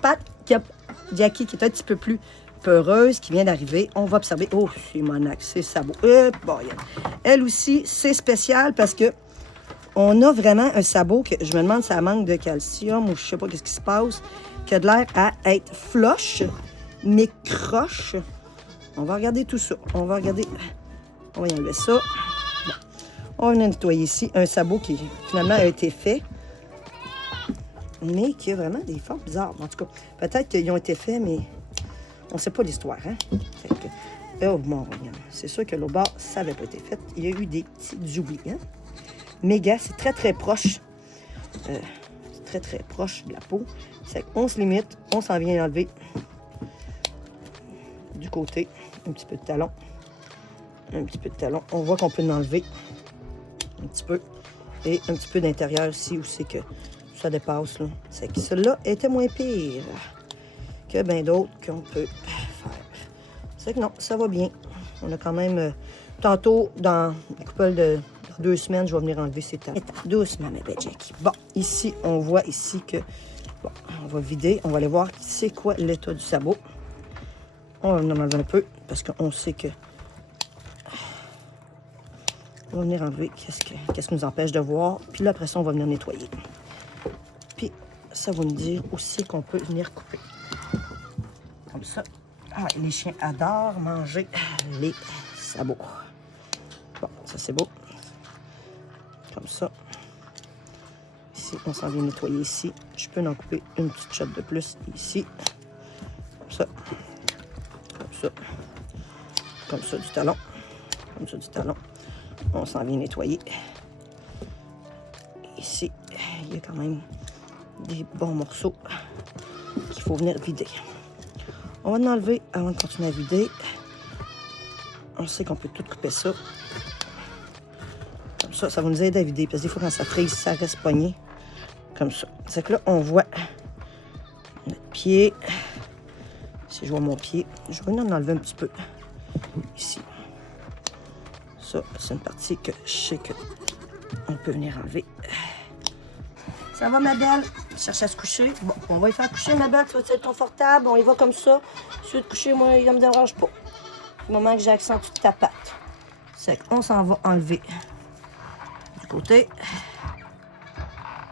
Pat, Jackie, qui est un petit peu plus peureuse, qui vient d'arriver. On va observer. Oh, c'est mon axe, c'est sabot. Bon, elle aussi, c'est spécial parce que on a vraiment un sabot que je me demande si ça manque de calcium ou je sais pas qu'est-ce qui se passe, qui a de l'air à être flush, mais croche. On va regarder tout ça. On va regarder. On va y enlever ça. Bon. On va venir nettoyer ici un sabot qui finalement a été fait, mais qui a vraiment des formes bizarres. En tout cas, peut-être qu'ils ont été faits, mais on ne sait pas l'histoire. Hein? Oh, bon, c'est sûr que l'autre bord, ça n'avait pas été fait. Il y a eu des petits oublis. Hein? Mais gars, c'est très, très proche. Très, très proche de la peau. On se limite, on s'en vient enlever du côté, un petit peu de talon. Un petit peu de talon. On voit qu'on peut l'enlever un petit peu. Et un petit peu d'intérieur ici où c'est que ça dépasse. C'est que celui-là était moins pire que bien d'autres qu'on peut faire. C'est que non, ça va bien. On a quand même... tantôt, dans une couple de 2 semaines, je vais venir enlever ces talons. Doucement, ma belle Jackie. Bon, ici, on voit ici que... Bon, on va vider. On va aller voir c'est quoi l'état du sabot. On va venir enlever un peu parce qu'on sait que... On va venir enlever qu'est-ce qui nous empêche de voir. Puis là, après ça, on va venir nettoyer. Puis, ça va nous dire aussi qu'on peut venir couper. Comme ça. Ah, les chiens adorent manger les sabots. Bon, ça c'est beau. Comme ça. Ici, on s'en vient nettoyer ici. Je peux en couper une petite shot de plus ici. Comme ça. Comme ça. Comme ça du talon. Comme ça du talon. On s'en vient nettoyer. Ici, il y a quand même des bons morceaux qu'il faut venir vider. On va en enlever avant de continuer à vider. On sait qu'on peut tout couper ça. Comme ça, ça va nous aider à vider. Parce que des fois, quand ça frise, ça reste pogné. Comme ça. C'est que là, on voit notre pied. Si je vois mon pied, je vais en enlever un petit peu. Ici. Ça, c'est une partie que je sais qu'on peut venir enlever. Ça va, ma belle? Cherche à se coucher. Bon, on va y faire coucher, ma belle. Tu vas être confortable. On y va comme ça. Si tu veux te coucher, moi, il ne me dérange pas. Du moment que j'accentue ta patte. C'est qu'on s'en va enlever du côté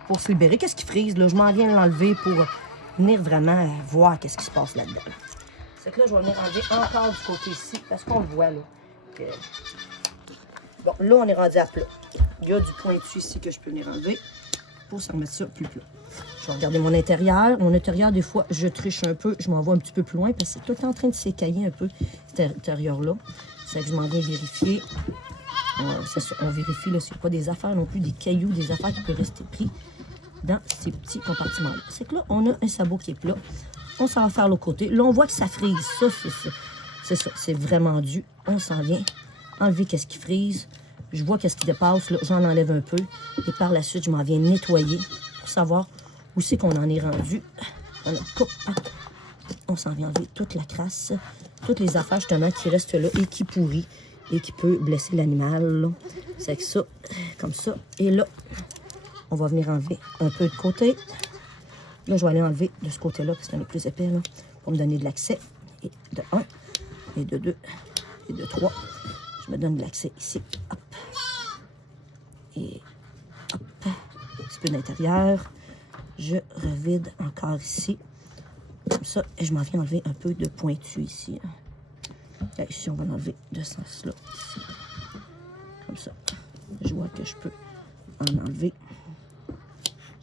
pour se libérer. Qu'est-ce qui frise, là? Je m'en viens l'enlever pour venir vraiment voir qu'est-ce qui se passe là-dedans. C'est que là, je vais venir enlever encore du côté ici parce qu'on le voit, là. Que... Bon, là, on est rendu à plat. Il y a du pointu ici que je peux venir enlever pour se remettre ça plus plat. Je vais regarder mon intérieur. Mon intérieur, des fois, je triche un peu. Je m'en vais un petit peu plus loin parce que c'est tout le temps en train de s'écailler un peu, cet intérieur-là. C'est que je m'en viens vérifier. C'est ça, on vérifie, là, c'est pas des affaires non plus, des cailloux, des affaires qui peuvent rester pris dans ces petits compartiments-là. C'est que là, on a un sabot qui est plat. On s'en va faire l'autre côté. Là, on voit que ça frise. Ça, c'est ça. C'est vraiment dû. On s'en vient enlever qu'est-ce qui frise. Je vois qu'est-ce qui dépasse. Là, j'en enlève un peu. Et par la suite, je m'en viens nettoyer pour savoir où c'est qu'on en est rendu. On s'en vient enlever toute la crasse, toutes les affaires justement qui restent là et qui pourrit et qui peut blesser l'animal. C'est que ça, comme ça. Et là, on va venir enlever un peu de côté. Là, je vais aller enlever de ce côté-là parce qu'on est plus épais là, pour me donner de l'accès. Et de 1, et de 2, et de 3. Je me donne de l'accès ici. Hop. Et hop. Un petit peu d'intérieur. Je revide encore ici. Comme ça. Et je m'en viens enlever un peu de pointu ici. Là, ici, on va l'enlever de ce sens-là. Comme ça. Je vois que je peux en enlever.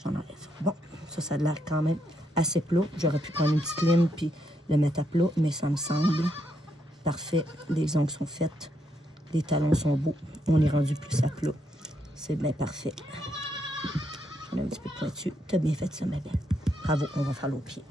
J'en enlève. Bon, ça a l'air quand même assez plat. J'aurais pu prendre une petite lime puis le mettre à plat, mais ça me semble parfait. Les ongles sont faites. Les talons sont beaux. On est rendu plus à plat. C'est bien parfait. J'en ai un petit peu pointu. T'as bien fait ça, ma belle. Bravo, on va faire l'autre pied.